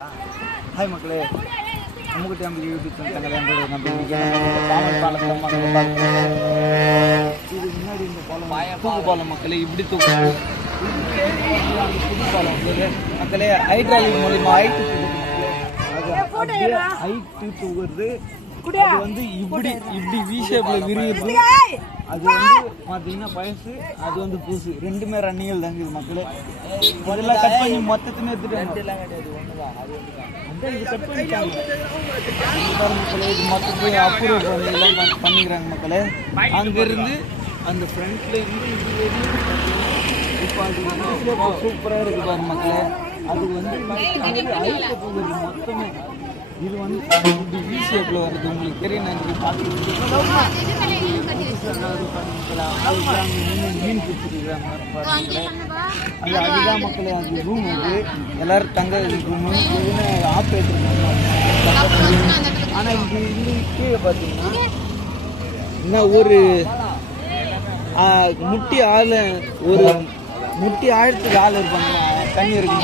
Hi மக்களே, நம்மகிட்ட நம்ம யூடியூப் சேனல் நம்ம இது முன்னாடி இந்த பாலம் தூக்கு பாலம் மக்களே, இப்படி தூக்கு புது பாலம் மக்களே, ஹைட்ராலிக் மூலியமா ஹைட்டு தூக்குறது. அது வந்து இப்படி இப்படி வி ஷேப்ல விரியுது. அது வந்து பார்த்தீங்கன்னா பழசு, அது வந்து புதுசு, ரெண்டுமே ரன்னிங்கள் தாங்க மக்களே. இதெல்லாம் கட் பண்ணி மொத்தத்துமே எடுத்துட்டு இது கட் பண்ணிட்டாங்க மக்களே. இது மொத்தத்தையும் அப்ரூவ் எல்லாம் பண்ணிக்கிறாங்க மக்களே. அங்கிருந்து அந்த ஃப்ரண்ட்ல இருந்து இது வரையும் இப்போ அது வந்து சூப்பராக இருக்கு பாருங்க மக்களே. அது வந்து ஹைட்ல போகுது மொத்தமே. இது வந்து இப்படி வி ஷேப்ல வருது, உங்களுக்கு தெரியும். மீன் பிடிச்சிருக்காங்க அதுதான் மக்களே. அந்த ரூம் வந்து எல்லாரும் தங்க ரூமு ஆப்ரேட்டர். ஆனால் இங்கே கீழே பார்த்தீங்கன்னா என்ன ஒரு முட்டி ஆழத்துக்கு ஆள் இருப்பாங்க, தண்ணி இருக்கு.